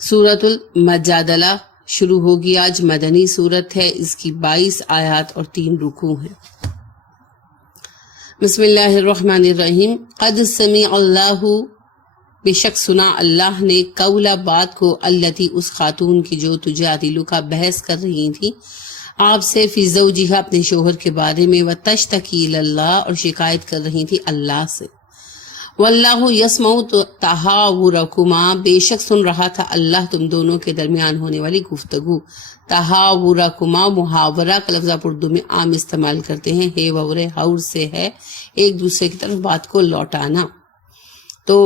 سورۃ المجادلہ شروع ہوگی آج، مدنی سورت ہے، اس کی 22 آیات اور 3 رکوع ہیں۔ بسم اللہ الرحمن الرحیم۔ قد سمع اللہ، بے شک سنا اللہ نے، قولا بات کو، التی اس خاتون کی جو تجادلک بحث کر رہی تھی آپ سے، فی زوجہا اپنے شوہر کے بارے میں، وتشتکی الی اللہ اور شکایت کر رہی تھی اللہ سے، واللہ یسمع تحاورکما، بے شک سن رہا تھا اللہ تم دونوں کے درمیان ہونے والی گفتگو۔ تحاورکما محاورہ کا لفظ آپ اردو میں عام استعمال کرتے ہیں، ہے وورے حور سے ہے ایک دوسرے کی طرف بات کو لوٹانا، تو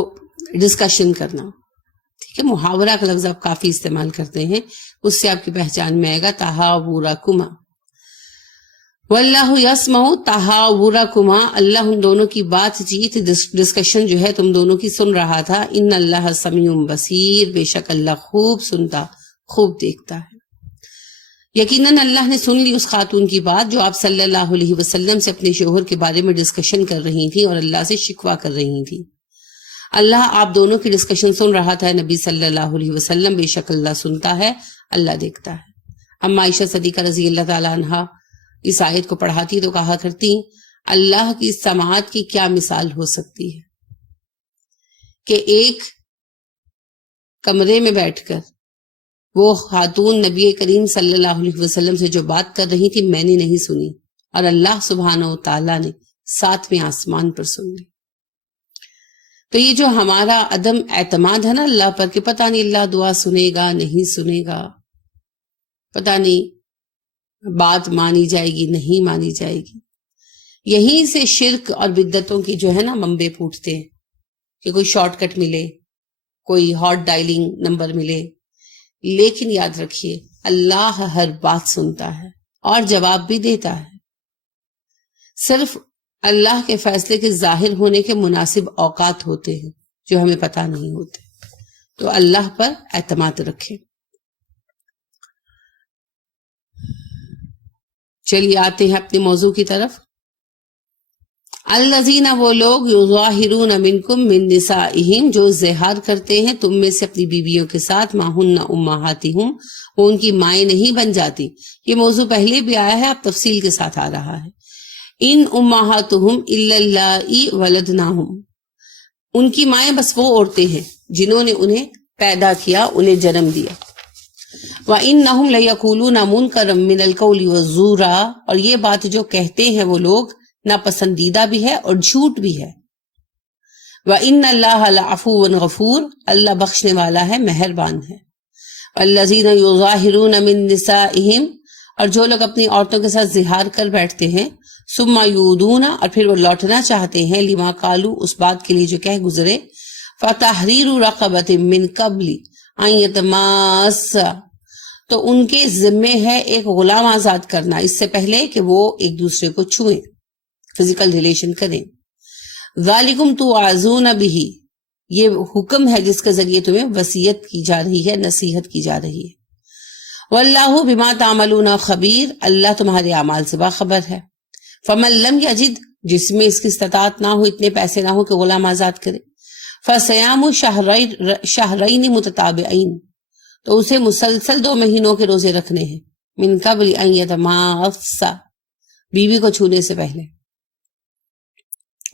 ڈسکشن کرنا، ٹھیک ہے۔ محاورہ کا لفظ آپ کافی استعمال کرتے ہیں، اس سے آپ کی پہچان میں آئے گا تحاورکما۔ واللہ یسمع تحاورکما، اللہ ان دونوں کی بات چیت ڈسکشن جو ہے تم دونوں کی سن رہا تھا۔ ان اللہ سمیع بصیر، بے شک اللہ خوب سنتا خوب دیکھتا ہے۔ یقیناً اللہ نے سن لی اس خاتون کی بات جو آپ صلی اللہ علیہ وسلم سے اپنے شوہر کے بارے میں ڈسکشن کر رہی تھی اور اللہ سے شکوہ کر رہی تھی۔ اللہ آپ دونوں کی ڈسکشن سن رہا تھا نبی صلی اللہ علیہ وسلم، بے شک اللہ سنتا ہے، اللہ دیکھتا ہے۔ اما عائشہ صدیقہ رضی اللہ تعالیٰ عنہا اس آیت کو پڑھاتی تو کہا کرتی، اللہ کی سماعت کی کیا مثال ہو سکتی ہے کہ ایک کمرے میں بیٹھ کر وہ خاتون نبی کریم صلی اللہ علیہ وسلم سے جو بات کر رہی تھی میں نے نہیں سنی، اور اللہ سبحانہ و تعالیٰ نے 7ویں آسمان پر سن لی۔ تو یہ جو ہمارا عدم اعتماد ہے نا اللہ پر، کہ پتہ نہیں اللہ دعا سنے گا نہیں سنے گا، پتہ نہیں بات مانی جائے گی نہیں مانی جائے گی، یہیں سے شرک اور بدعتوں کی جو ہے نا منبع پھوٹتے ہیں، کہ کوئی شارٹ کٹ ملے، کوئی ہاٹ ڈائلنگ نمبر ملے۔ لیکن یاد رکھیے اللہ ہر بات سنتا ہے اور جواب بھی دیتا ہے، صرف اللہ کے فیصلے کے ظاہر ہونے کے مناسب اوقات ہوتے ہیں جو ہمیں پتہ نہیں ہوتے، تو اللہ پر اعتماد رکھیں۔ چلیے آتے ہیں اپنے موضوع کی طرف۔ الذین، وہ لوگ، یظاہرون منکم من نسائہم، جو زہار کرتے ہیں تم میں سے اپنی بیویوں کے ساتھ، ما ہن امہاتہم، وہ ان کی مائیں نہیں بن جاتی۔ یہ موضوع پہلے بھی آیا ہے، اب تفصیل کے ساتھ آ رہا ہے۔ ان امہاتہم الا اللائی ولدناہم، ان کی مائیں بس وہ عورتیں ہیں جنہوں نے انہیں پیدا کیا، انہیں جنم دیا۔ وَإِنَّهُمْ لَيَقُولُونَ مُنْكَرًا مِنَ الْقَوْلِ وَالزُّورَ، اور یہ بات جو کہتے ہیں وہ لوگ ناپسندیدہ بھی ہے اور جھوٹ بھی ہے۔ وَإِنَّ اللَّهَ لَعَفُوٌّ غَفُورٌ، اللہ بخشنے والا ہے مہربان ہے۔ وَالَّذِينَ يُظَاهِرُونَ مِن نِّسَائِهِمْ، اور جو لوگ اپنی عورتوں کے ساتھ زہار کر بیٹھتے ہیں، ثُمَّ يُعُودُونَ، اور پھر وہ لوٹنا چاہتے ہیں، لِمَا قَالُوا، اس بات کے لیے جو کہہ گزرے، فَتَحْرِيرُ رَقَبَةٍ مِّن قَبْلِ أَن يَتَمَاسَّا، تو ان کے ذمے ہے ایک غلام آزاد کرنا اس سے پہلے کہ وہ ایک دوسرے کو چھوئیں، فزیکل ریلیشن کریں۔ ذالکم توعظون بہ، یہ حکم ہے جس کے ذریعے تمہیں وصیت کی جا رہی ہے، نصیحت کی جا رہی ہے۔ واللہ بما تعملون خبیر، اللہ تمہارے اعمال سے باخبر ہے۔ فمن لم یجد، جس میں اس کی استطاعت نہ ہو، اتنے پیسے نہ ہو کہ غلام آزاد کرے، فصیام شہرین متتابعین، تو اسے مسلسل 2 مہینوں کے روزے رکھنے ہیں، من قبل ان یتماسا، بیوی کو چھونے سے پہلے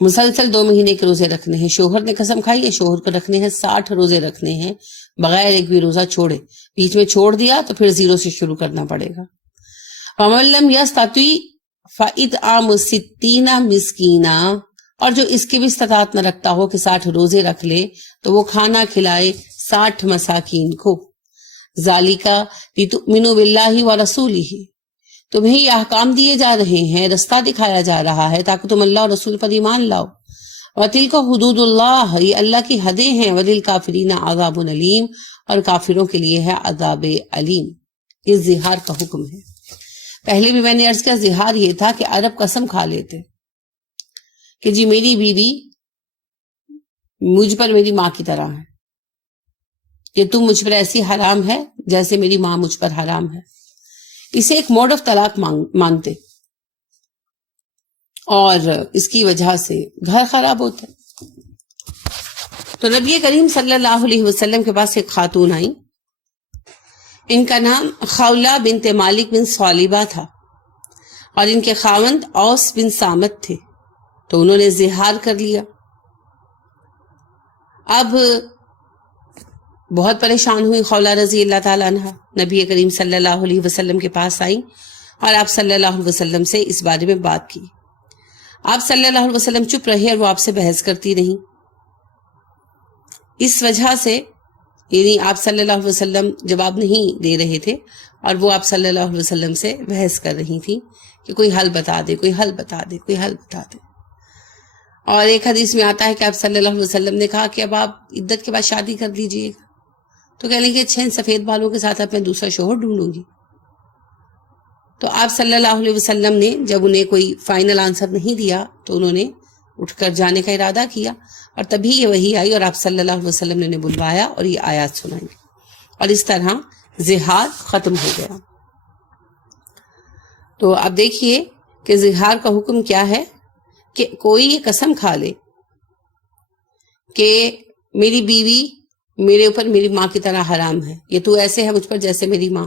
مسلسل 2 مہینے کے روزے رکھنے ہیں۔ شوہر نے قسم کھائی ہے، شوہر کو رکھنے ہیں 60 روزے رکھنے ہیں بغیر ایک بھی روزہ چھوڑے، بیچ میں چھوڑ دیا تو پھر 0 سے شروع کرنا پڑے گا۔ وَمَن لَّمْ يَسْتَطِعْ فَإِطْعَامُ 60 مِسْكِينًا، اور جو اس کی بھی استطاعت نہ رکھتا ہو کہ 60 روزے رکھ لے، تو وہ کھانا کھلائے 60 مساکین کو۔ ذالکا لتؤمنوا باللہ ورسولہ، تمہیں یہ احکام دیے جا رہے ہیں، رستہ دکھایا جا رہا ہے تاکہ تم اللہ اور رسول پر ایمان لاؤ۔ وتلک حدود اللہ، یہ اللہ کی حدیں ہیں۔ وللکافرین عذاب علیم، اور کافروں کے لیے ہے عذاب علیم۔ یہ زہار کا حکم ہے۔ پہلے بھی میں نے عرض کیا، زہار یہ تھا کہ عرب قسم کھا لیتے کہ جی میری بیوی مجھ پر میری ماں کی طرح ہے، کہ تم مجھ پر ایسی حرام ہے جیسے میری ماں مجھ پر حرام ہے۔ اسے ایک موڈ آف طلاق مانتے، اور اس کی وجہ سے گھر خراب ہوتا ہے۔ تو نبی کریم صلی اللہ علیہ وسلم کے پاس ایک خاتون آئی ان کا نام خولہ بنت مالک بن صالبہ تھا اور ان کے خاوند اوس بن صامت تھے، تو انہوں نے زہار کر لیا۔ اب بہت پریشان ہوئی خولہ رضی اللہ تعالیٰ عنہ، نبی کریم صلی اللہ علیہ وسلم کے پاس آئیں اور آپ صلی اللہ علیہ وسلم سے اس بارے میں بات کی۔ آپ صلی اللہ علیہ وسلم چپ رہے اور وہ آپ سے بحث کرتی نہیں۔ اس وجہ سے یعنی آپ صلی اللہ علیہ وسلم جواب نہیں دے رہے تھے اور وہ آپ صلی اللہ علیہ وسلم سے بحث کر رہی تھی کہ کوئی حل بتا دے، کوئی حل بتا دے، کوئی حل بتا دے۔ اور ایک حدیث میں آتا ہے کہ آپ صلی اللہ علیہ وسلم نے کہا کہ اب آپ عدت کے بعد شادی کر لیجئے گا، تو کہہ لیں کہ 6 سفید بالوں کے ساتھ اب میں دوسرا شوہر ڈھونڈوں گی۔ تو آپ صلی اللہ علیہ وسلم نے جب انہیں کوئی فائنل آنسر نہیں دیا تو انہوں نے اٹھ کر جانے کا ارادہ کیا، اور تبھی یہ وحی آئی اور آپ صلی اللہ علیہ وسلم نے بلوایا اور یہ آیات سنائی، اور اس طرح زہار ختم ہو گیا۔ تو اب دیکھیے کہ زہار کا حکم کیا ہے کہ کوئی یہ قسم کھا لے کہ میری بیوی میرے اوپر میری ماں کی طرح حرام ہے، یا تو ایسے ہے مجھ پر جیسے میری ماں،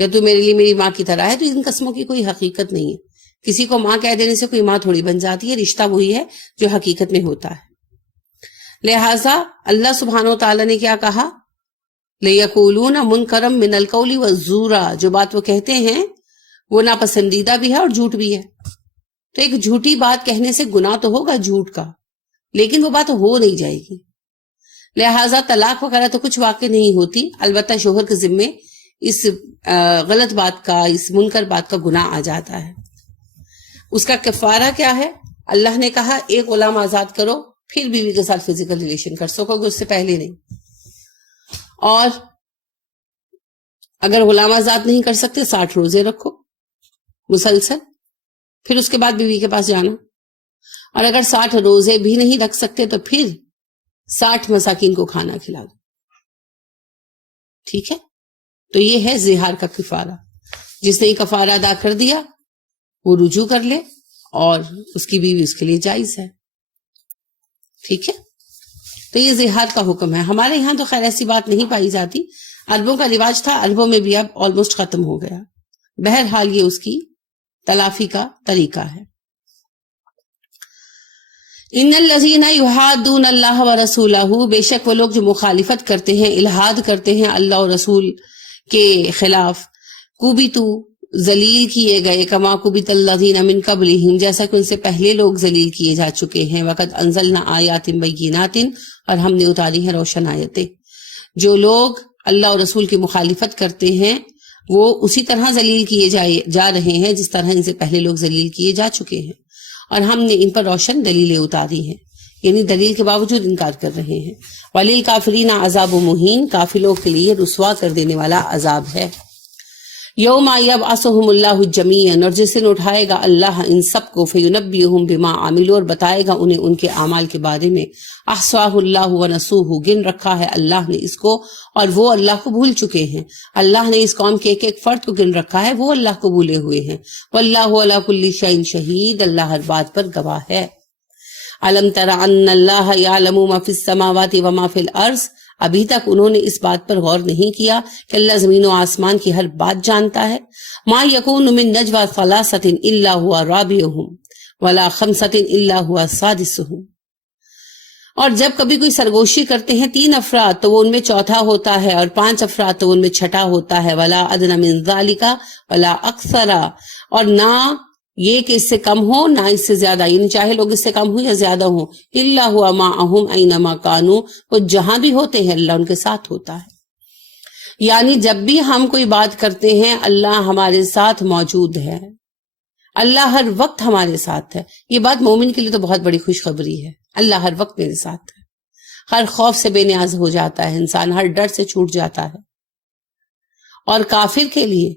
یا تو میرے لیے میری ماں کی طرح ہے، تو ان قسموں کی کوئی حقیقت نہیں ہے۔ کسی کو ماں کہہ دینے سے کوئی ماں تھوڑی بن جاتی ہے، رشتہ وہی ہے جو حقیقت میں ہوتا ہے۔ لہٰذا اللہ سبحانہ و تعالیٰ نے کیا کہا، لِيَقُولُونَ مُنْكَرًا مِنَ الْقَوْلِ وَالزُّورَ، جو بات وہ کہتے ہیں وہ ناپسندیدہ بھی ہے اور جھوٹ بھی ہے۔ تو ایک جھوٹی بات کہنے سے گناہ تو ہوگا جھوٹ کا، لیکن وہ بات ہو نہیں جائے گی۔ لہٰذا طلاق وغیرہ تو کچھ واقع نہیں ہوتی، البتہ شوہر کے ذمے اس غلط بات کا، اس منکر بات کا گناہ آ جاتا ہے۔ اس کا کفارہ کیا ہے؟ اللہ نے کہا ایک غلام آزاد کرو، پھر بیوی کے ساتھ فزیکل ریلیشن کر سکو گے، اس سے پہلے نہیں۔ اور اگر غلام آزاد نہیں کر سکتے 60 روزے رکھو مسلسل، پھر اس کے بعد بیوی کے پاس جانا۔ اور اگر 60 روزے بھی نہیں رکھ سکتے تو پھر 60 مساکین کو کھانا کھلا دو، ٹھیک ہے؟ تو یہ ہے زہار کا کفارہ۔ جس نے یہ کفارہ ادا کر دیا وہ رجوع کر لے اور اس کی بیوی اس کے لیے جائز ہے، ٹھیک ہے؟ تو یہ زہار کا حکم ہے۔ ہمارے یہاں تو خیر ایسی بات نہیں پائی جاتی، عربوں کا رواج تھا، عربوں میں بھی اب آلموسٹ ختم ہو گیا۔ بہرحال یہ اس کی تلافی کا طریقہ ہے۔ ان الذین یحادون اللہ ورسولہ، بے شک وہ لوگ جو مخالفت کرتے ہیں، الحاد کرتے ہیں اللہ اور رسول کے خلاف، کوبتو ذلیل کیے گئے، کما کبت الذین من قبلہم، جیسا کہ ان سے پہلے لوگ ذلیل کیے جا چکے ہیں، وقد انزلنا آیات بینات، اور ہم نے اتاری ہیں روشن آیتیں۔ جو لوگ اللہ اور رسول کی مخالفت کرتے ہیں وہ اسی طرح ذلیل کیے جا رہے ہیں جس طرح ان سے پہلے لوگ ذلیل کیے جا چکے ہیں، اور ہم نے ان پر روشن دلیلیں اتاری ہیں، یعنی دلیل کے باوجود انکار کر رہے ہیں۔ وَلِلْكَافِرِينَ عَذَابٌ مُهِينٌ، کافروں کے لیے رسوا کر دینے والا عذاب ہے۔ یوم یبعثہم اللہ جمیعا، اور جس دن اٹھائے گا اللہ ان سب کو، فینبئہم بما عملوا، اور بتائے گا انہیں ان کے اعمال کے بارے میں، احصاہ اللہ ونسوہ، گن رکھا ہے اللہ نے اس کو اور وہ اللہ کو بھول چکے ہیں۔ اللہ نے اس قوم کے ایک ایک فرد کو گن رکھا ہے، وہ اللہ کو بھولے ہوئے ہیں۔ واللہ علی کل شیء شہید، اللہ ہر بات پر گواہ ہے۔ الم تر ان اللہ یعلم ما فی السماوات وما فی الارض، ابھی تک انہوں نے اس بات پر غور نہیں کیا کہ اللہ زمین و آسمان کی ہر بات جانتا ہے۔ ما یکون من نجوى ثلاثۃ الا هو رابعهم ولا خمسۃ الا هو سادسهم، اور جب کبھی کوئی سرگوشی کرتے ہیں 3 افراد تو وہ ان میں چوتھا ہوتا ہے، اور 5 افراد تو ان میں چھٹا ہوتا ہے۔ ولا ادنى من ذلك ولا اکثر، اور نہ یہ کہ اس سے کم ہو نہ اس سے زیادہ، یعنی چاہے لوگ اس سے کم ہو یا زیادہ ہو، الا هو معهم اينما كانوا، وہ جہاں بھی ہوتے ہیں اللہ ان کے ساتھ ہوتا ہے۔ یعنی جب بھی ہم کوئی بات کرتے ہیں اللہ ہمارے ساتھ موجود ہے، اللہ ہر وقت ہمارے ساتھ ہے۔ یہ بات مومن کے لیے تو بہت بڑی خوشخبری ہے، اللہ ہر وقت میرے ساتھ ہے۔ ہر خوف سے بے نیاز ہو جاتا ہے انسان، ہر ڈر سے چھوٹ جاتا ہے۔ اور کافر کے لیے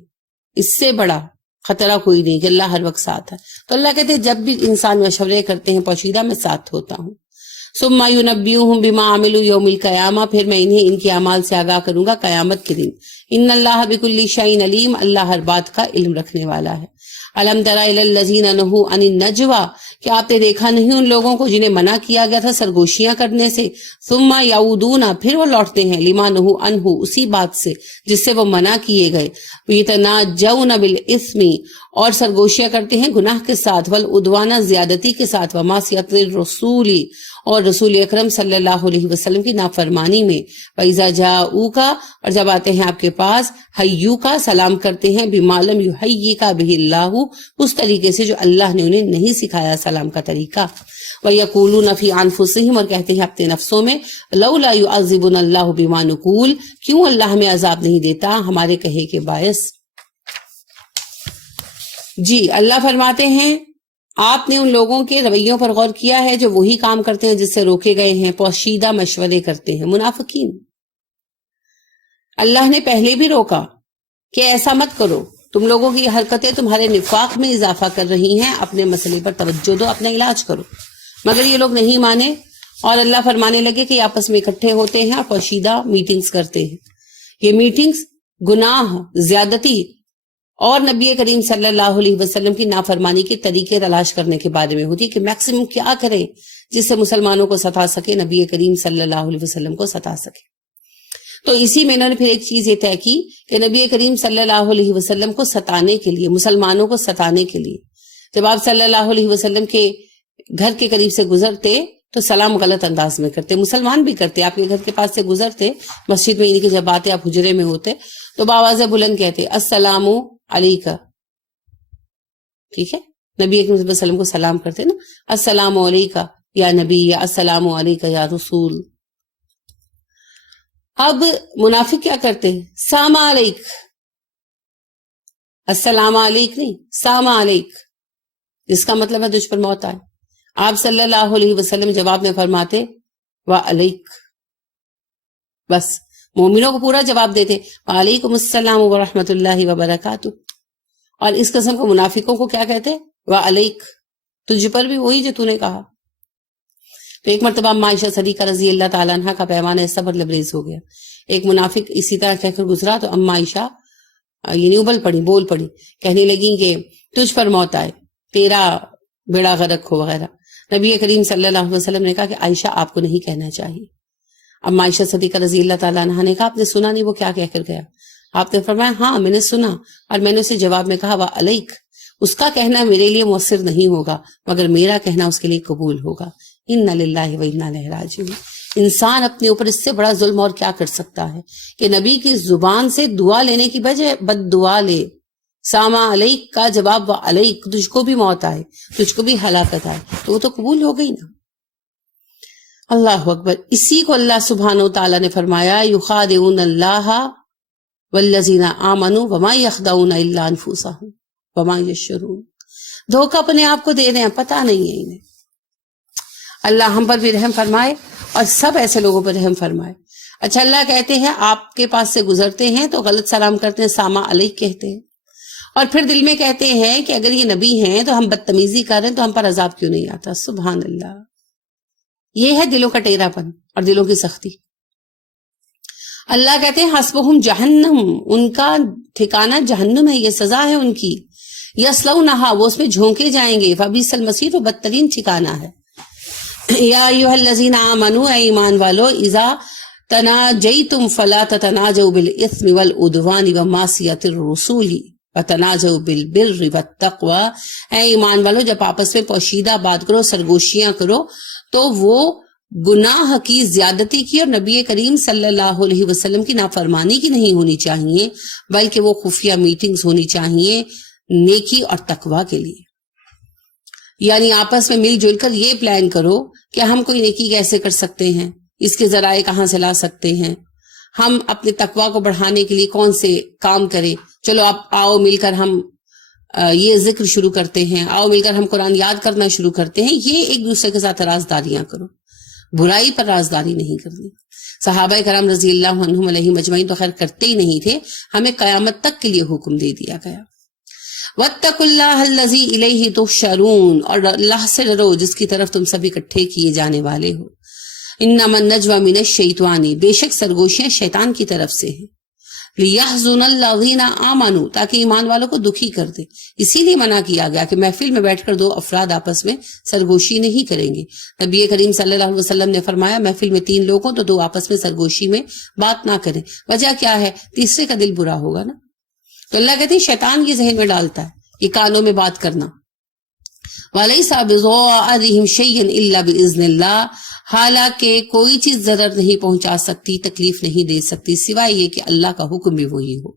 اس سے بڑا خطرہ کوئی نہیں کہ اللہ ہر وقت ساتھ ہے۔ تو اللہ کہتے ہیں جب بھی انسان مشورے کرتے ہیں پوشیدہ میں ساتھ ہوتا ہوں۔ ثم ينبئهم بما عملوا يوم القیامہ، پھر میں انہیں ان کے اعمال سے آگاہ کروں گا قیامت کے دن۔ ان اللہ بكل شيء علیم، اللہ ہر بات کا علم رکھنے والا ہے۔ الم تر الى الذین نہوا عن النجوى، کہ آپ نے دیکھا نہیں ان لوگوں کو جنہیں منع کیا گیا تھا سرگوشیاں کرنے سے، ثم یعودون پھر وہ لوٹتے ہیں لما نہوا عنہ اسی بات سے جس سے وہ منع کیے گئے، یتناجون بالاثم اور سرگوشیاں کرتے ہیں گناہ کے ساتھ، والعدوان زیادتی کے ساتھ، ومعصیت الرسول اور رسول اکرم صلی اللہ علیہ وسلم کی نافرمانی میں، وَإِذَا جَاءُوكَ اور جب آتے ہیں آپ کے پاس، حیوکا سلام کرتے ہیں، بِمَا لَمْ يُحَيِّكَ بِهِ اللَّهُ اس طریقے سے جو اللہ نے انہیں نہیں سکھایا سلام کا طریقہ، وَيَقُولُونَ فِي أَنفُسِهِمْ اور کہتے ہیں اپنے نفسوں میں، لَوْلَا يُعَذِّبُنَا اللَّهُ بِمَا نَقُولُ کیوں اللہ ہمیں عذاب نہیں دیتا ہمارے کہے کے باعث۔ جی اللہ فرماتے ہیں آپ نے ان لوگوں کے رویوں پر غور کیا ہے جو وہی کام کرتے ہیں جس سے روکے گئے ہیں، پوشیدہ مشورے کرتے ہیں، منافقین۔ اللہ نے پہلے بھی روکا کہ ایسا مت کرو، تم لوگوں کی حرکتیں تمہارے نفاق میں اضافہ کر رہی ہیں، اپنے مسئلے پر توجہ دو، اپنا علاج کرو، مگر یہ لوگ نہیں مانے اور اللہ فرمانے لگے کہ آپس میں اکٹھے ہوتے ہیں اور پوشیدہ میٹنگز کرتے ہیں۔ یہ میٹنگز گناہ، زیادتی اور نبی کریم صلی اللہ علیہ وسلم کی نافرمانی کے طریقے تلاش کرنے کے بارے میں ہوتی کہ میکسیمم کیا کریں جس سے مسلمانوں کو ستا سکے، نبی کریم صلی اللہ علیہ وسلم کو ستا سکے۔ تو اسی میں انہوں نے پھر ایک چیز یہ طے کی کہ نبی کریم صلی اللہ علیہ وسلم کو ستانے کے لیے، مسلمانوں کو ستانے کے لیے، جب آپ صلی اللہ علیہ وسلم کے گھر کے قریب سے گزرتے تو سلام غلط انداز میں کرتے، مسلمان بھی کرتے، آپ کے گھر کے پاس سے گزرتے مسجد میں، کہ جب آتے آپ حجرے میں ہوتے تو بآواز بلند کہتے السلام علیکہ، ٹھیک ہے، نبی اکرم صلی اللہ علیہ وسلم کو سلام کرتے نا، السلام علیکہ یا نبی، یا السلام علیکہ یا رسول۔ اب منافق کیا کرتے ہیں، سام علیک، السلام علیک نہیں، سام علیک، جس کا مطلب ہے تجھ پر موت آئے۔ آپ صلی اللہ علیہ وسلم جواب میں فرماتے وعلیک، بس مومنوں کو پورا جواب دیتے وعلیکم السلام ورحمۃ اللہ وبرکاتہ، اور اس قسم کو منافقوں کو کیا کہتے وعلیک، تجھ پر بھی وہی جو تو نے کہا۔ تو ایک مرتبہ اما عائشہ صدیقہ رضی اللہ تعالیٰ عنہ کا پیمانہ صبر لبریز ہو گیا، ایک منافق اسی طرح کہہ کر گزرا تو اما عائشہ یعنی ابل پڑی، بول پڑی، کہنے لگی کہ تجھ پر موت آئے، تیرا بیڑا غرق ہو وغیرہ۔ نبی کریم صلی اللہ علیہ وسلم نے کہا کہ عائشہ آپ کو نہیں کہنا چاہیے۔ اما عائشہ صدیقہ رضی اللہ تعالیٰ عنہ نے کہا آپ نے سنا نہیں وہ کیا کہہ کر گیا؟ آپ نے فرمایا ہاں میں نے سنا، اور میں نے اسے جواب میں کہا وعلیک، اس کا کہنا میرے لیے مؤثر نہیں ہوگا مگر میرا کہنا اس کے لیے قبول ہوگا۔ انا للہ و انا الیہ راجعون۔ انسان اپنے اوپر اس سے بڑا ظلم اور کیا کر سکتا ہے کہ نبی کی زبان سے دعا لینے کی بجائے بد دعا لے۔ ساما علیک کا جواب وعلیک، تجھ کو بھی موت آئے، تجھ کو بھی ہلاکت آئے، تو وہ تو قبول ہو گئی نا۔ اللہ اکبر۔ اسی کو اللہ سبحانہ و تعالیٰ نے فرمایا یخادعون اللہ والذین آمنوا وما یخدعون الا انفسهم وما یشعرون۔ دھوکہ اپنے آپ کو دے رہے ہیں، پتہ نہیں ہے انہیں۔ اللہ ہم پر بھی رحم فرمائے اور سب ایسے لوگوں پر رحم فرمائے۔ اچھا اللہ کہتے ہیں آپ کے پاس سے گزرتے ہیں تو غلط سلام کرتے ہیں، ساما علیک کہتے ہیں، اور پھر دل میں کہتے ہیں کہ اگر یہ نبی ہیں تو ہم بدتمیزی کر رہے ہیں تو ہم پر عذاب کیوں نہیں آتا۔ سبحان اللہ، یہ ہے دلوں کا ٹیڑھا پن اور دلوں کی سختی۔ اللہ کہتے ہیں حسبہم جہنم، ان کا ٹھکانہ جہنم ہے، یہ سزا ہے ان کی، یصلونہا، وہ اس میں جھونکے جائیں گے، فبئس المصیر، وہ بدترین ٹھکانہ ہے۔ یا ایھا الذین آمنوا، اے ایمان والو، اذا تناجیتم فلا تتناجوا بالاثم والعدوان ومعصیۃ الرسول وتناجوا بالبر والتقوی۔ اے ایمان والو، جب آپس میں پوشیدہ بات کرو، سرگوشیاں کرو، تو وہ گناہ کی، زیادتی کی اور نبی کریم صلی اللہ علیہ وسلم کی نافرمانی کی نہیں ہونی چاہیے، بلکہ وہ خفیہ میٹنگز ہونی چاہیے نیکی اور تقوی کے لیے۔ یعنی آپس میں مل جل کر یہ پلان کرو کہ ہم کوئی نیکی کیسے کر سکتے ہیں، اس کے ذرائع کہاں سے لا سکتے ہیں، ہم اپنے تقوی کو بڑھانے کے لیے کون سے کام کریں، چلو آپ آؤ مل کر ہم یہ ذکر شروع کرتے ہیں، آؤ مل کر ہم قرآن یاد کرنا شروع کرتے ہیں۔ یہ ایک دوسرے کے ساتھ رازداریاں کرو، برائی پر رازداری نہیں کرنی۔ صحابہ کرام رضی اللہ عنہم علیہم اجمعین تو خیر کرتے ہی نہیں تھے، ہمیں قیامت تک کے لیے حکم دے دیا گیا۔ واتقوا اللہ الذی الیہ تحشرون، اور اللہ سے ڈرو جس کی طرف تم سب اکٹھے کیے جانے والے ہو۔ انما النجوى من الشیطان، بے شک سرگوشیاں شیطان کی طرف سے ہیں۔ لِيَحْزُنَ الَّذِينَ آمَنُوا، تاکہ ایمان والوں کو دکھی کر دے. اسی لیے منع کیا گیا کہ محفل میں بیٹھ کر دو افراد آپس میں سرگوشی نہیں کریں گے. نبی کریم صلی اللہ علیہ وسلم نے فرمایا محفل میں 3 لوگ ہوں تو 2 آپس میں سرگوشی میں بات نہ کریں. وجہ کیا ہے؟ تیسرے کا دل برا ہوگا نا. تو اللہ کہتے ہیں شیطان یہ ذہن میں ڈالتا ہے یہ کانوں میں بات کرنا. وَلَيْسَ بِضَارِّهِمْ شَيْئًا إِلَّا بِإِذْنِ اللَّهِ، حالانکہ کوئی چیز ضرر نہیں پہنچا سکتی، تکلیف نہیں دے سکتی سوائے یہ کہ اللہ کا حکم بھی وہی ہو.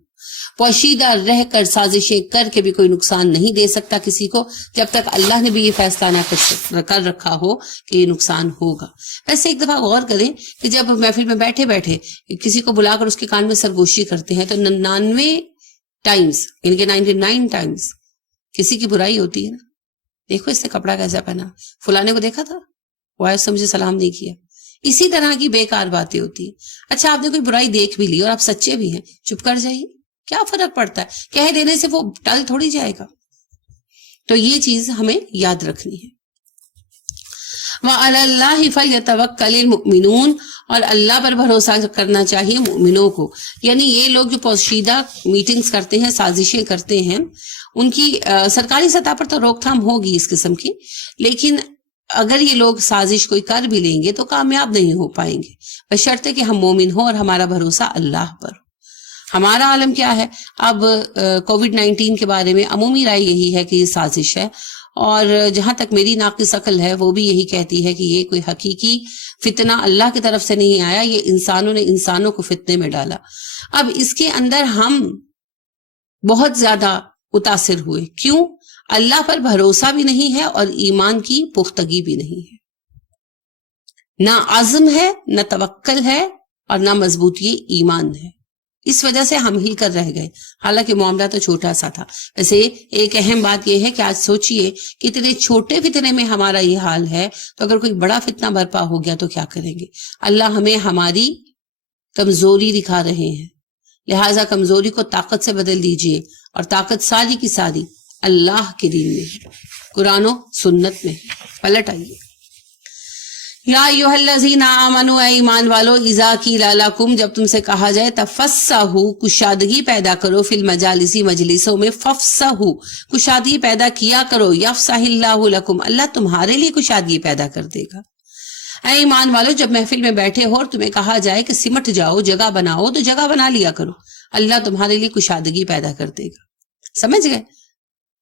پوشیدہ رہ کر سازشیں کر کے بھی کوئی نقصان نہیں دے سکتا کسی کو جب تک اللہ نے بھی یہ فیصلہ نہ کر رکھا ہو کہ یہ نقصان ہوگا. ویسے ایک دفعہ غور کریں کہ جب محفل میں بیٹھے بیٹھے کسی کو بلا کر اس کے کان میں سرگوشی کرتے ہیں تو 99 ٹائمز ان کے 99 ٹائمز کسی کی برائی ہوتی ہے نا. دیکھو اس نے کپڑا کیسا پہنا، فلانے کو دیکھا تھا وہ آئے سے مجھے سلام نہیں کیا. اسی طرح کی بیکار باتیں ہوتی ہیں. اچھا آپ نے کوئی برائی دیکھ بھی لی اور آپ سچے بھی ہیں، چپ کر جائیے، کیا فرق پڑتا ہے؟ کہہ دینے سے وہ ٹل تھوڑی جائے گا. تو یہ چیز ہمیں یاد رکھنی ہے. وَعَلَى اللَّهِ فَلْيَتَوَكَّلِ الْمُؤْمِنُونَ، اور اللہ پر بھروسہ کرنا چاہیے مومنوں کو. یعنی یہ لوگ جو پوشیدہ میٹنگز کرتے ہیں، سازشیں کرتے ہیں، ان کی سرکاری سطح پر تو روک تھام ہوگی اس قسم کی، لیکن اگر یہ لوگ سازش کوئی کر بھی لیں گے تو کامیاب نہیں ہو پائیں گے، بشرطے کہ ہم مومن ہوں اور ہمارا بھروسہ اللہ پر. ہمارا عالم کیا ہے؟ اب کووڈ-19 کے بارے میں عمومی رائے یہی ہے کہ یہ سازش ہے، اور جہاں تک میری ناقص عقل ہے وہ بھی یہی کہتی ہے کہ یہ کوئی حقیقی فتنہ اللہ کی طرف سے نہیں آیا، یہ انسانوں نے انسانوں کو فتنے میں ڈالا. اب اس کے اندر ہم بہت زیادہ متاثر ہوئے. کیوں؟ اللہ پر بھروسہ بھی نہیں ہے اور ایمان کی پختگی بھی نہیں ہے، نہ عزم ہے، نہ توکل ہے، اور نہ مضبوطی ایمان ہے. اس وجہ سے ہم ہل کر رہ گئے، حالانکہ معاملہ تو چھوٹا سا تھا. ویسے ایک اہم بات یہ ہے کہ آج سوچئے کہ اتنے چھوٹے فتنے میں ہمارا یہ حال ہے تو اگر کوئی بڑا فتنہ برپا ہو گیا تو کیا کریں گے؟ اللہ ہمیں ہماری کمزوری دکھا رہے ہیں، لہٰذا کمزوری کو طاقت سے بدل دیجئے، اور طاقت ساری کی ساری اللہ کے دین میں ہے، قرآن و سنت میں. پلٹ آئیے. یا ایھا الذین آمنوا، اے ایمان والو، اذا قیل لکم، جب تم سے کہا جائے تفسحوا، کشادگی پیدا کرو، فی المجالس، مجلسوں میں، فافسحوا، کشادگی پیدا کیا کرو، یفسح اللہ لکم، اللہ تمہارے لیے کشادگی پیدا کر دے گا. اے ایمان والو، جب محفل میں بیٹھے ہو اور تمہیں کہا جائے کہ سمٹ جاؤ، جگہ بناؤ، تو جگہ بنا لیا کرو، اللہ تمہارے لیے کشادگی پیدا کر دے گا. سمجھ گئے؟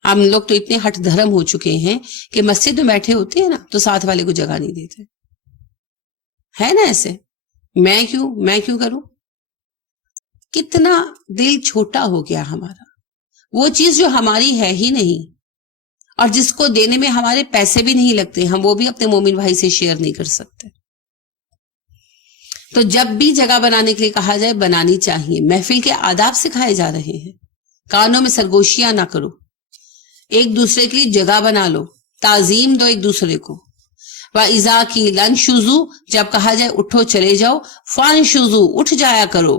ہم لوگ تو اتنے ہٹ دھرم ہو چکے ہیں کہ مسجد میں بیٹھے ہوتے ہیں نا تو ساتھ والے کو جگہ نہیں دیتے، ہے نا ایسے؟ میں کیوں کروں؟ کتنا دل چھوٹا ہو گیا ہمارا. وہ چیز جو ہماری ہے ہی نہیں اور جس کو دینے میں ہمارے پیسے بھی نہیں لگتے، ہم وہ بھی اپنے مومن بھائی سے شیئر نہیں کر سکتے. تو جب بھی جگہ بنانے کے لیے کہا جائے بنانی چاہیے. محفل کے آداب سکھائے جا رہے ہیں. کانوں میں سرگوشیاں نہ کرو، ایک دوسرے کے لیے جگہ بنا لو، تعظیم دو ایک دوسرے کو. وَإِذَا قِيلَ انشُزُوا، جب کہا جائے اٹھو چلے جاؤ، فَانشُزُوا، اٹھ جایا کرو.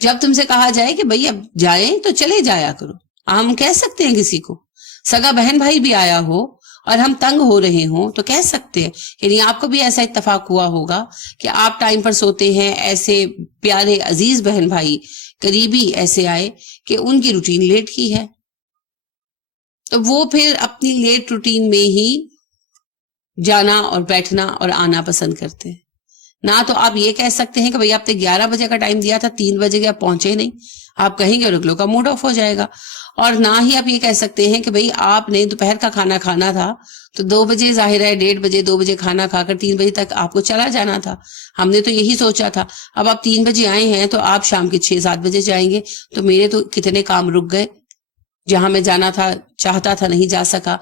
جب تم سے کہا جائے کہ بھئی اب جائیں تو چلے جایا کرو. ہم کہہ سکتے ہیں کسی کو، سگا بہن بھائی بھی آیا ہو اور ہم تنگ ہو رہے ہوں تو کہہ سکتے ہیں. یعنی آپ کو بھی ایسا اتفاق ہوا ہوگا کہ آپ ٹائم پر سوتے ہیں، ایسے پیارے عزیز بہن بھائی قریبی ایسے آئے کہ ان کی روٹین لیٹ کی ہے، تو وہ پھر اپنی لیٹ روٹین میں ہی جانا اور بیٹھنا اور آنا پسند کرتے ہیں. نہ تو آپ یہ کہہ سکتے ہیں کہ بھئی آپ نے 11 بجے کا ٹائم دیا تھا، 3 بجے کے آپ پہنچے نہیں، آپ کہیں گے لوگوں کا موڈ آف ہو جائے گا. اور نہ ہی آپ یہ کہہ سکتے ہیں کہ بھئی آپ نے دوپہر کا کھانا کھانا تھا تو 2 بجے ظاہر ہے 1:30 بجے 2 بجے کھانا کھا کر 3 بجے تک آپ کو چلا جانا تھا. ہم نے تو یہی سوچا تھا، اب آپ 3 بجے آئے ہیں تو آپ شام کے 6-7 بجے جائیں گے، تو میرے تو کتنے کام رک گئے، جہاں میں جانا تھا چاہتا تھا نہیں جا سکا،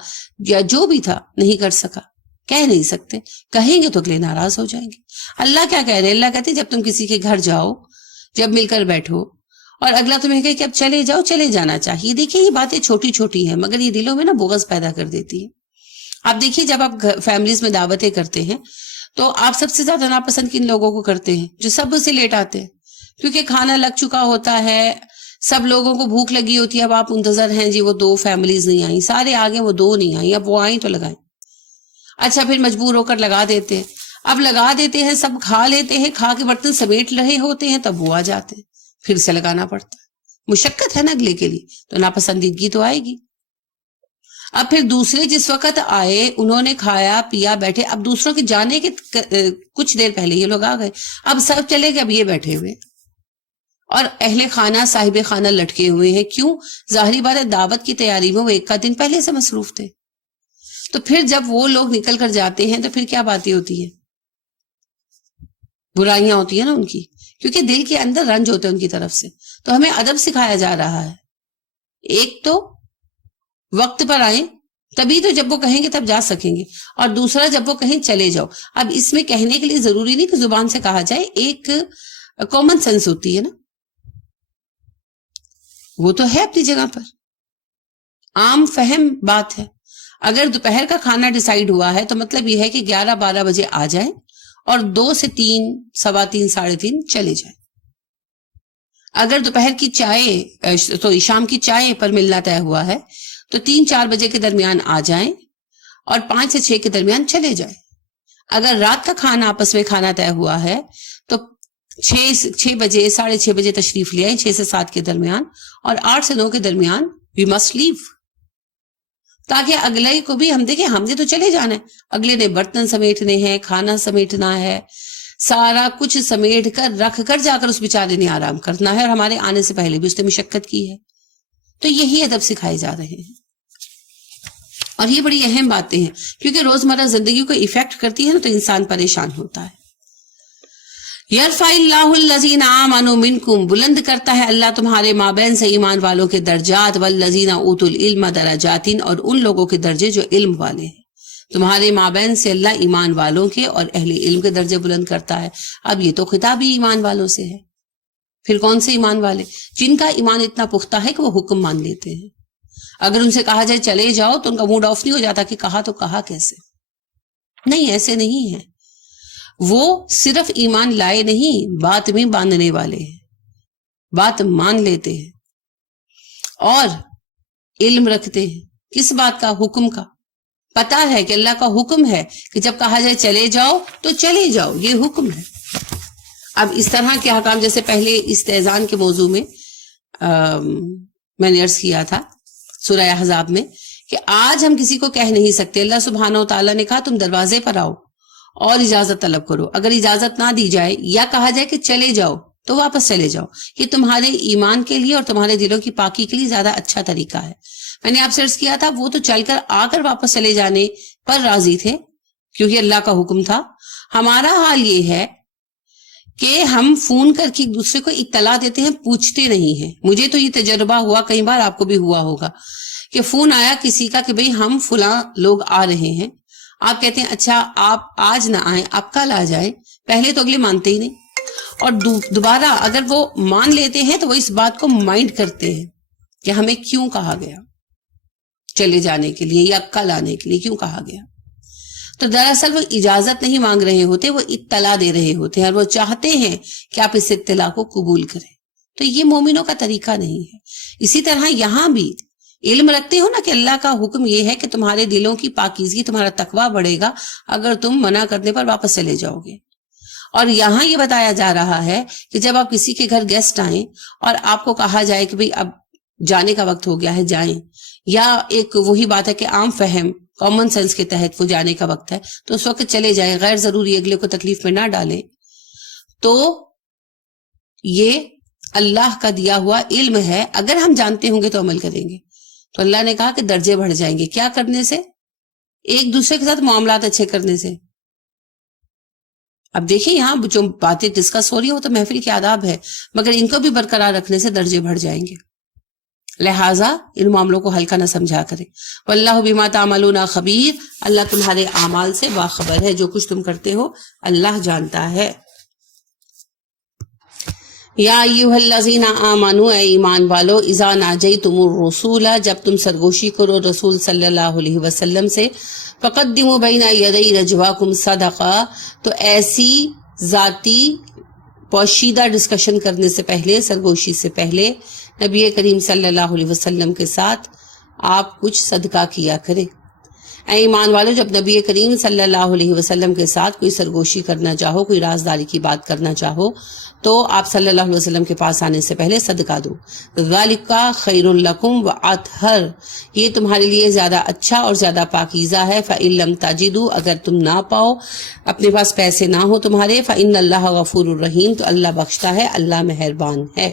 یا جو بھی تھا نہیں کر سکا. کہہ نہیں سکتے، کہیں گے تو اگلے ناراض ہو جائیں گے. اللہ کیا کہہ رہے ہیں؟ اللہ کہتے ہیں جب تم کسی کے گھر جاؤ، جب مل کر بیٹھو اور اگلا تمہیں کہے کہ اب چلے جاؤ، چلے جانا چاہیے. دیکھیے یہ باتیں چھوٹی چھوٹی ہیں مگر یہ دلوں میں نا بغض پیدا کر دیتی ہے. آپ دیکھیے جب آپ فیملیز میں دعوتیں کرتے ہیں تو آپ سب سے زیادہ ناپسند کن لوگوں کو کرتے ہیں؟ جو سب سے لیٹ آتے ہیں، کیونکہ کھانا لگ چکا ہوتا ہے، سب لوگوں کو بھوک لگی ہوتی ہے. اب آپ منتظر ہیں جی وہ 2 فیملیز نہیں آئیں، سارے آگے وہ 2 نہیں آئیں، اب وہ آئیں تو لگائیں. اچھا پھر مجبور ہو کر لگا دیتے ہیں. اب لگا دیتے ہیں، سب کھا لیتے ہیں، کھا کے برتن سمیٹ رہے ہوتے ہیں، تب وہ آ جاتے ہیں. پھر سے لگانا پڑتا ہے، مشقت ہے نا اگلے کے لیے، تو ناپسندیدگی تو آئے گی۔ اب پھر دوسرے جس وقت آئے، انہوں نے کھایا پیا بیٹھے، اب دوسروں کے جانے کے کچھ دیر پہلے یہ لوگ آ گئے، اب سب چلے گئے، اب یہ بیٹھے ہوئے اور اہل خانہ صاحب خانہ لٹکے ہوئے ہیں۔ کیوں؟ ظاہری بات ہے دعوت کی تیاری میں وہ ایک کا دن پہلے سے مصروف تھے، تو پھر جب وہ لوگ نکل کر جاتے ہیں تو پھر کیا باتیں ہوتی ہیں، برائیاں ہوتی ہیں نا ان کی، کیونکہ دل کے اندر رنج ہوتے ہیں ان کی طرف سے۔ تو ہمیں ادب سکھایا جا رہا ہے، ایک تو وقت پر آئیں، تبھی تو جب وہ کہیں گے تب جا سکیں گے، اور دوسرا جب وہ کہیں چلے جاؤ۔ اب اس میں کہنے کے لیے ضروری نہیں کہ زبان سے کہا جائے، ایک کامن سینس ہوتی ہے نا، وہ تو ہے اپنی جگہ پر، عام فہم بات ہے۔ اگر دوپہر کا کھانا ڈیسائیڈ ہوا ہے تو مطلب یہ ہے کہ 11-12 بجے آ جائیں اور 2 سے 3، 3:15، 3:30 چلے جائیں۔ اگر دوپہر کی چائے تو شام کی چائے پر ملنا طے ہوا ہے تو 3-4 بجے کے درمیان آ جائیں اور 5 سے 6 کے درمیان چلے جائیں۔ اگر رات کا کھانا آپس میں کھانا طے ہوا ہے تو 6 بجے 6:30 بجے تشریف لے آئیں، 6 سے 7 کے درمیان، اور 8 سے 9 کے درمیان وی مسٹ لیو، تاکہ اگلے کو بھی ہم دیکھیں، ہم نے تو چلے جانا ہے، اگلے نے برتن سمیٹنے ہیں، کھانا سمیٹنا ہے، سارا کچھ سمیٹ کر رکھ کر جا کر اس بیچارے نے آرام کرنا ہے، اور ہمارے آنے سے پہلے بھی اس نے مشقت کی ہے۔ تو یہی ادب سکھائے جا رہے ہیں، اور یہ بڑی اہم باتیں ہیں، کیونکہ روزمرہ زندگی کو ایفیکٹ کرتی ہے نا، تو انسان پریشان ہوتا ہے۔ یرفع اللہ الذین آمنوا منکم، بلند کرتا ہے اللہ تمہارے مابین سے ایمان والوں کے درجات، والذین اوتوا العلم درجات، اور ان لوگوں کے درجے جو علم والے ہیں۔ تمہارے مابین سے اللہ ایمان والوں کے اور اہل علم کے درجے بلند کرتا ہے۔ اب یہ تو خطاب ہی ایمان والوں سے ہے، پھر کون سے ایمان والے؟ جن کا ایمان اتنا پختہ ہے کہ وہ حکم مان لیتے ہیں۔ اگر ان سے کہا جائے چلے جاؤ تو ان کا موڈ آف نہیں ہو جاتا کہ کہا تو کہا کیسے، نہیں، ایسے نہیں ہے۔ وہ صرف ایمان لائے نہیں، بات میں باندھنے والے ہیں، بات مان لیتے ہیں اور علم رکھتے ہیں۔ کس بات کا؟ حکم کا۔ پتا ہے کہ اللہ کا حکم ہے کہ جب کہا جائے چلے جاؤ تو چلے جاؤ، یہ حکم ہے۔ اب اس طرح کے احکام، جیسے پہلے استئذان کے موضوع میں میں نے عرض کیا تھا سورہ احزاب میں، کہ آج ہم کسی کو کہہ نہیں سکتے، اللہ سبحانہ و تعالیٰ نے کہا تم دروازے پر آؤ اور اجازت طلب کرو، اگر اجازت نہ دی جائے یا کہا جائے کہ چلے جاؤ تو واپس چلے جاؤ، یہ تمہارے ایمان کے لیے اور تمہارے دلوں کی پاکی کے لیے زیادہ اچھا طریقہ ہے۔ میں نے آپ سے عرض کیا تھا وہ تو چل کر آ کر واپس چلے جانے پر راضی تھے کیونکہ اللہ کا حکم تھا۔ ہمارا حال یہ ہے کہ ہم فون کر کے ایک دوسرے کو اطلاع دیتے ہیں، پوچھتے نہیں ہیں۔ مجھے تو یہ تجربہ ہوا، کئی بار آپ کو بھی ہوا ہوگا کہ فون آیا کسی کا کہ بھئی ہم فلاں لوگ آ رہے ہیں، آپ کہتے ہیں اچھا آپ آج نہ آئیں، آپ کل آ جائیں، پہلے تو اگلے مانتے ہی نہیں، اور دوبارہ اگر وہ مان لیتے ہیں تو وہ اس بات کو مائنڈ کرتے ہیں کہ ہمیں کیوں کہا گیا چلے جانے کے لیے یا کل آنے کے لیے، کیوں کہا گیا۔ تو دراصل وہ اجازت نہیں مانگ رہے ہوتے، وہ اطلاع دے رہے ہوتے ہیں، اور وہ چاہتے ہیں کہ آپ اس اطلاع کو قبول کریں۔ تو یہ مومنوں کا طریقہ نہیں ہے۔ اسی طرح یہاں بھی علم رکھتے ہو نا کہ اللہ کا حکم یہ ہے کہ تمہارے دلوں کی پاکیزگی، تمہارا تقویٰ بڑھے گا اگر تم منع کرنے پر واپس چلے جاؤ گے۔ اور یہاں یہ بتایا جا رہا ہے کہ جب آپ کسی کے گھر گیسٹ آئیں اور آپ کو کہا جائے کہ بھئی اب جانے کا وقت ہو گیا ہے جائیں، یا ایک وہی بات ہے کہ عام فہم کامن سینس کے تحت وہ جانے کا وقت ہے تو اس وقت چلے جائیں، غیر ضروری اگلے کو تکلیف میں نہ ڈالیں، تو یہ اللہ کا دیا ہوا علم ہے۔ اگر ہم جانتے ہوں گے تو عمل کریں گے۔ تو اللہ نے کہا کہ درجے بڑھ جائیں گے، کیا کرنے سے؟ ایک دوسرے کے ساتھ معاملات اچھے کرنے سے۔ اب دیکھیں یہاں جو باتیں ڈسکس ہو رہی ہیں وہ تو محفل کے آداب ہے، مگر ان کو بھی برقرار رکھنے سے درجے بڑھ جائیں گے، لہٰذا ان معاملوں کو ہلکا نہ سمجھا کریں۔ واللہ بما تعملون خبیر، اللہ تمہارے اعمال سے باخبر ہے، جو کچھ تم کرتے ہو اللہ جانتا ہے۔ یا ایھا الذین آمنوا، اے ایمان والو، اذا ناجیتم الرسول، جب تم سرگوشی کرو رسول صلی اللہ علیہ وسلم سے، فقدموا بین یدی نجواکم صدقہ، تو ایسی ذاتی پوشیدہ ڈسکشن کرنے سے پہلے، سرگوشی سے پہلے نبی کریم صلی اللہ علیہ وسلم کے ساتھ آپ کچھ صدقہ کیا کریں۔ اے ایمان والو جب نبی کریم صلی اللہ علیہ وسلم کے ساتھ کوئی سرگوشی کرنا چاہو، کوئی رازداری کی بات کرنا چاہو تو آپ صلی اللہ علیہ وسلم کے پاس آنے سے پہلے صدقہ دو. ذالک خیر لکم واطہر، یہ تمہارے لیے زیادہ اچھا اور زیادہ پاکیزہ ہے. فإن لم تجدوا، اگر تم نہ پاؤ، اپنے پاس پیسے نہ ہو تمہارے، فإن اللہ غفور الرحیم، تو اللہ بخشتا ہے، اللہ مہربان ہے.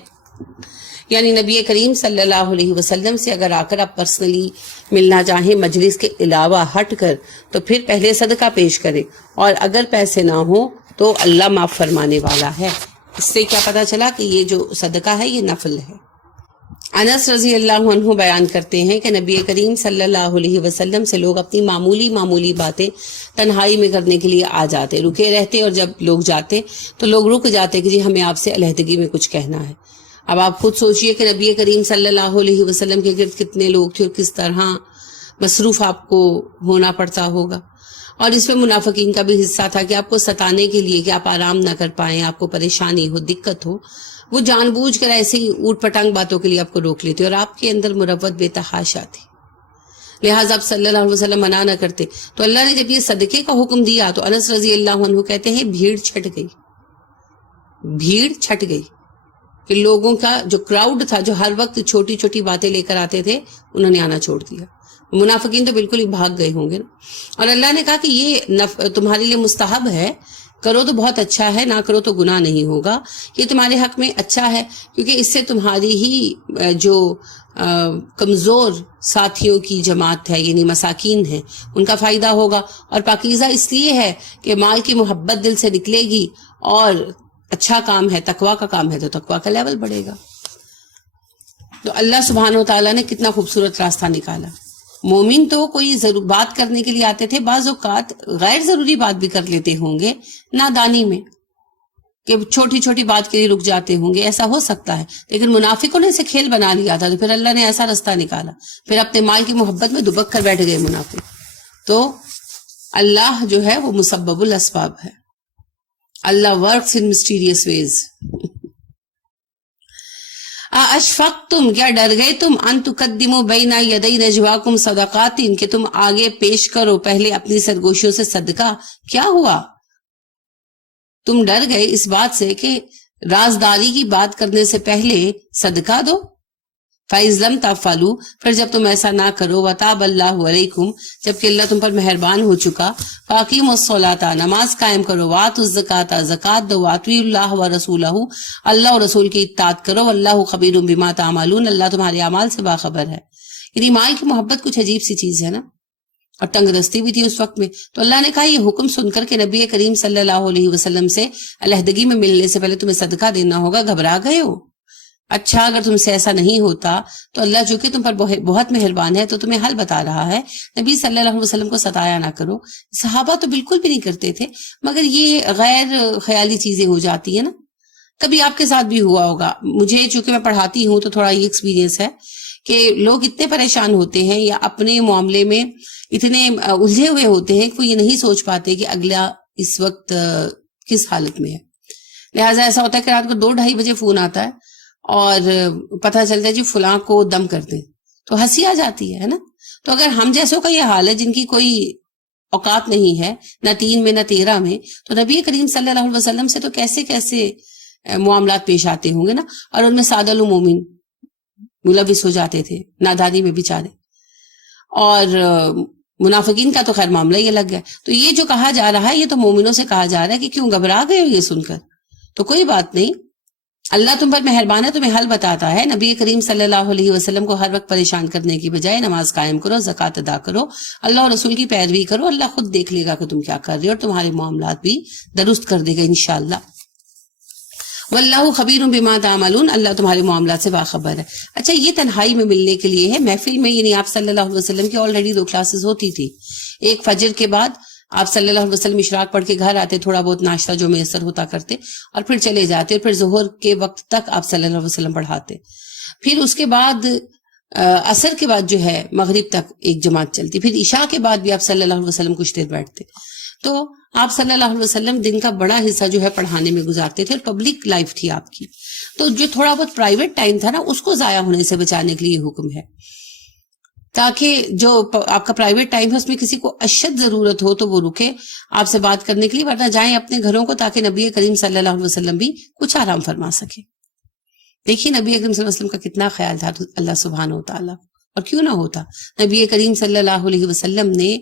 یعنی نبی کریم صلی اللہ علیہ وسلم سے اگر آ کر آپ پرسنلی ملنا چاہیں مجلس کے علاوہ ہٹ کر، تو پھر پہلے صدقہ پیش کریں، اور اگر پیسے نہ ہوں تو اللہ معاف فرمانے والا ہے. اس سے کیا پتا چلا کہ یہ جو صدقہ ہے یہ نفل ہے. انس رضی اللہ عنہ بیان کرتے ہیں کہ نبی کریم صلی اللہ علیہ وسلم سے لوگ اپنی معمولی باتیں تنہائی میں کرنے کے لیے آ جاتے، رکے رہتے، اور جب لوگ جاتے تو لوگ رک جاتے کہ جی ہمیں آپ سے علیحدگی میں کچھ کہنا ہے. اب آپ خود سوچئے کہ نبی کریم صلی اللہ علیہ وسلم کے گرد کتنے لوگ تھے اور کس طرح مصروف آپ کو ہونا پڑتا ہوگا. اور اس میں منافقین کا بھی حصہ تھا کہ آپ کو ستانے کے لیے کہ آپ آرام نہ کر پائیں، آپ کو پریشانی ہو، دقت ہو، وہ جان بوجھ کر ایسے ہی اوٹ پٹانگ باتوں کے لیے آپ کو روک لیتے اور آپ کے اندر مروت بے تحاشا تھی. لہٰذا آپ صلی اللہ علیہ وسلم منع نہ کرتے. تو اللہ نے جب یہ صدقے کا حکم دیا تو انس رضی اللہ عنہ کہتے ہیں بھیڑ چھٹ گئی کہ لوگوں کا جو کراؤڈ تھا، جو ہر وقت چھوٹی چھوٹی باتیں لے کر آتے تھے، انہوں نے آنا چھوڑ دیا. منافقین تو بالکل ہی بھاگ گئے ہوں گے نا. اور اللہ نے کہا کہ یہ تمہارے لیے مستحب ہے، کرو تو بہت اچھا ہے، نہ کرو تو گناہ نہیں ہوگا. یہ تمہارے حق میں اچھا ہے کیونکہ اس سے تمہاری ہی جو کمزور ساتھیوں کی جماعت ہے، یعنی مساکین ہیں، ان کا فائدہ ہوگا. اور پاکیزہ اس لیے ہے کہ مال کی محبت دل سے نکلے گی، اور اچھا کام ہے، تقویٰ کا کام ہے، تو تقویٰ کا لیول بڑھے گا. تو اللہ سبحانہ و تعالیٰ نے کتنا خوبصورت راستہ نکالا. مومن تو کوئی بات کرنے کے لیے آتے تھے، بعض اوقات غیر ضروری بات بھی کر لیتے ہوں گے نادانی میں، کہ چھوٹی چھوٹی بات کے لیے رک جاتے ہوں گے، ایسا ہو سکتا ہے. لیکن منافقوں نے اسے کھیل بنا لیا تھا، تو پھر اللہ نے ایسا راستہ نکالا، پھر اپنے مال کی محبت میں دبک کر بیٹھ گئے منافق. تو اللہ جو ہے وہ مسبب الاسباب ہے. اللہ ورکس ان مسٹیریس ویز. اشفقتم، کیا ڈر گئے تم، ان تقدموا بین یدی نجواکم صدقات، کہ تم آگے پیش کرو پہلے اپنی سرگوشیوں سے صدقہ. کیا ہوا؟ تم ڈر گئے اس بات سے کہ رازداری کی بات کرنے سے پہلے صدقہ دو. فَإِذْ لَمْ تَفْعَلُوا، پھر جب تم ایسا نہ کرو، وَتَابَ اللَّهُ عَلَيْكُمْ، جبکہ اللہ تم پر مہربان ہو چکا، فَأَقِیمُوا الصَّلَاةَ، نماز قائم کرو، وَآتُوا الزَّکَاةَ، زکوٰۃ دو، وَأَطِیعُوا اللَّهَ وَرَسُولَهُ، اللہ اور رسول کی اطاعت کرو، وَاللَّهُ خَبِیرٌ بِمَا تَعْمَلُونَ، اللہ تمہارے اعمال سے باخبر ہے. یعنی مال کی محبت کچھ عجیب سی چیز ہے نا، اور تنگ دستی بھی تھی اس وقت میں. تو اللہ نے کہا یہ حکم سن کر کہ نبی کریم صلی اللہ علیہ وسلم سے علیحدگی میں ملنے سے پہلے تمہیں صدقہ دینا ہوگا، گھبرا گئے ہو. اچھا، اگر تم سے ایسا نہیں ہوتا تو اللہ جو کہ تم پر بہت مہربان ہے تو تمہیں حل بتا رہا ہے. نبی صلی اللہ علیہ وسلم کو ستایا نہ کرو. صحابہ تو بالکل بھی نہیں کرتے تھے، مگر یہ غیر خیالی چیزیں ہو جاتی ہیں نا. کبھی آپ کے ساتھ بھی ہوا ہوگا. مجھے چونکہ میں پڑھاتی ہوں تو تھوڑا یہ ایکسپیرینس ہے کہ لوگ اتنے پریشان ہوتے ہیں یا اپنے معاملے میں اتنے الجھے ہوئے ہوتے ہیں کہ وہ یہ نہیں سوچ پاتے کہ اگلا اس وقت کس حالت میں ہے. لہٰذا ایسا ہوتا ہے کہ رات کو 2-2:30 بجے فون آتا ہے اور پتہ چلتا ہے جی فلاں کو دم کر دیں، تو ہنسی آ جاتی ہے نا. تو اگر ہم جیسوں کا یہ حال ہے جن کی کوئی اوقات نہیں ہے، نہ 3 میں نہ 13 میں، تو نبی کریم صلی اللہ علیہ وسلم سے تو کیسے کیسے معاملات پیش آتے ہوں گے نا. اور ان میں سادہ المومن ملوث ہو جاتے تھے نادانی میں بیچارے. اور منافقین کا تو خیر معاملہ یہ لگ گیا. تو یہ جو کہا جا رہا ہے یہ تو مومنوں سے کہا جا رہا ہے کہ کیوں گھبرا گئے ہو یہ سن کر. تو کوئی بات نہیں، اللہ تم پر مہربان ہے، تمہیں حل بتاتا ہے. نبی کریم صلی اللہ علیہ وسلم کو ہر وقت پریشان کرنے کی بجائے نماز قائم کرو، زکوٰۃ ادا کرو، اللہ اور رسول کی پیروی کرو. اللہ خود دیکھ لے گا کہ تم کیا کر رہے ہو اور تمہارے معاملات بھی درست کر دے گا انشاءاللہ. واللہ خبیر بما تعملون، اللہ تمہارے معاملات سے باخبر ہے. اچھا، یہ تنہائی میں ملنے کے لیے ہے. محفل میں یعنی آپ صلی اللہ علیہ وسلم کی آلریڈی 2 کلاسز ہوتی تھی. ایک فجر کے بعد آپ صلی اللہ علیہ وسلم اشراق پڑھ کے گھر آتے، تھوڑا بہت ناشتہ جو میسر ہوتا کرتے اور پھر چلے جاتے، اور پھر ظہر کے وقت تک آپ صلی اللہ علیہ وسلم پڑھاتے. پھر اس کے بعد عصر کے بعد جو ہے مغرب تک ایک جماعت چلتی، پھر عشاء کے بعد بھی آپ صلی اللہ علیہ وسلم کچھ دیر بیٹھتے. تو آپ صلی اللہ علیہ وسلم دن کا بڑا حصہ جو ہے پڑھانے میں گزارتے تھے، اور پبلک لائف تھی آپ کی. تو جو تھوڑا بہت پرائیویٹ ٹائم تھا نا، اس کو ضائع ہونے سے بچانے کے لیے حکم ہے. تاکہ جو آپ کا پرائیویٹ ٹائم ہے اس میں کسی کو اشد ضرورت ہو تو وہ رکے آپ سے بات کرنے کے لیے، ورنہ جائیں اپنے گھروں کو، تاکہ نبی کریم صلی اللہ علیہ وسلم بھی کچھ آرام فرما سکے۔ دیکھیے نبی کریم صلی اللہ علیہ وسلم کا کتنا خیال تھا اللہ سبحانہ و تعالیٰ، اور کیوں نہ ہوتا۔ نبی کریم صلی اللہ علیہ وسلم نے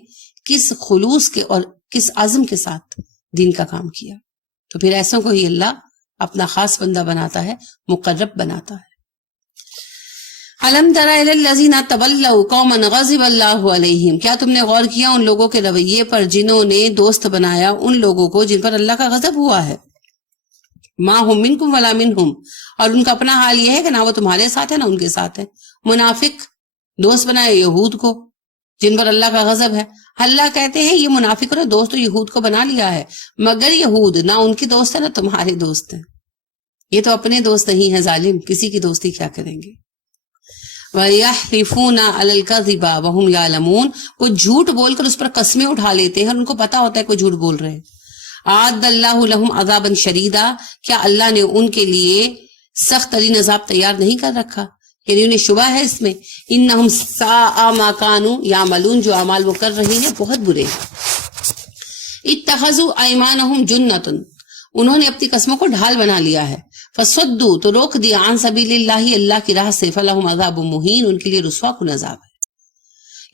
کس خلوص کے اور کس عزم کے ساتھ دین کا کام کیا، تو پھر ایسوں کو ہی اللہ اپنا خاص بندہ بناتا ہے، مقرب بناتا ہے۔ الم تر الی الذین تولوا قوما غضب اللہ علیہم، کیا تم نے غور کیا ان لوگوں کے رویے پر جنہوں نے دوست بنایا ان لوگوں کو جن پر اللہ کا غضب ہوا ہے۔ ما ہم منکم ولا منہم، اور ان کا اپنا حال یہ ہے کہ نہ وہ تمہارے ساتھ ہے نہ ان کے ساتھ ہے۔ منافق دوست بنائے یہود کو جن پر اللہ کا غضب ہے۔ اللہ کہتے ہیں یہ منافق نے دوست یہود کو بنا لیا ہے، مگر یہود نہ ان کی دوست ہے نہ تمہارے دوست ہیں، یہ تو اپنے دوست نہیں ہیں، ظالم کسی کی دوستی کیا کریں گے۔ وَيَحْلِفُونَ عَلَى الْكَذِبَ وَهُمْ يَعْلَمُونَ، وہ جھوٹ بول کر اس پر قسمیں اٹھا لیتے ہیں اور ان کو پتا ہوتا ہے کوئی جھوٹ بول رہے ہیں۔ اعد اللہ لہم عذابا شدیدا، کیا اللہ نے ان کے لیے سخت ترین عذاب تیار نہیں کر رکھا، یعنی انہیں شبہ ہے اس میں۔ انہم ساء ما کانوا یعملون، جو اعمال وہ کر رہے ہیں بہت برے ہیں۔ اتخذوا ایمانہم جنۃ، انہوں نے اپنی قسموں کو ڈھال بنا لیا ہے۔ فصدوا، تو روک دیا، عن سبیل اللہ، اللہ کی راہ سے، فلہم عذاب مہین، ان کے لیے رسوا کن عذاب ہے،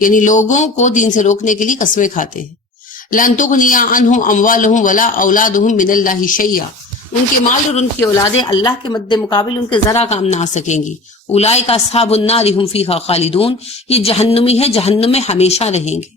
یعنی لوگوں کو دین سے روکنے کے لیے قسمیں کھاتے ہیں۔ لن تغنی عنہم اموالہم ولا اولادہم من اللہ شیئا، ان کے مال اور ان کی اولادیں اللہ کے مد مقابل ان کے ذرا کام نہ آ سکیں گی۔ اولئک اصحاب النار ہم فیہا خالدون، یہ جہنمی ہے، جہنم میں ہمیشہ رہیں گے۔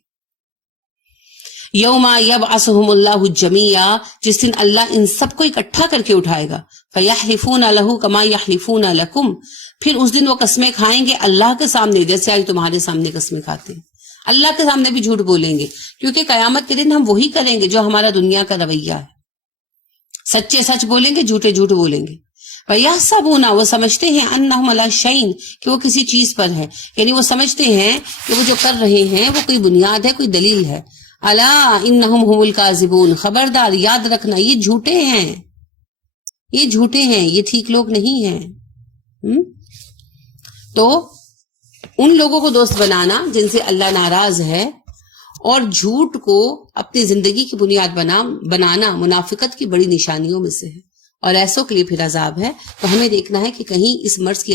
یوم یبعثہم اللہ جمیعا، جس دن اللہ ان سب کو اکٹھا کر کے اٹھائے گا۔ فیحلفون لہ کما یحلفون لکم، پھر اس دن وہ قسمیں کھائیں گے اللہ کے سامنے جیسے آج تمہارے سامنے قسمیں کھاتے ہیں، اللہ کے سامنے بھی جھوٹ بولیں گے، کیونکہ قیامت کے دن ہم وہی کریں گے جو ہمارا دنیا کا رویہ ہے، سچے سچ بولیں گے، جھوٹے جھوٹ بولیں گے۔ وَيَحْسَبُونَ، وہ سمجھتے ہیں، أَنَّهُمْ عَلَىٰ شَيْءٍ، کہ وہ کسی چیز پر ہے، یعنی وہ سمجھتے ہیں کہ وہ جو کر رہے ہیں وہ کوئی بنیاد ہے، کوئی دلیل ہے۔ أَلَا إِنَّهُمْ هُمُ الْكَاذِبُونَ، خبردار یاد رکھنا یہ جھوٹے ہیں، یہ جھوٹے ہیں، یہ ٹھیک لوگ نہیں ہیں۔ تو ان لوگوں کو دوست بنانا جن سے اللہ ناراض ہے اور جھوٹ کو اپنی زندگی کی بنیاد بنانا منافقت کی بڑی نشانیوں میں سے ہے، اور ایسوں کے لیے پھر عذاب ہے۔ تو ہمیں دیکھنا ہے کہ کہیں اس مرض کی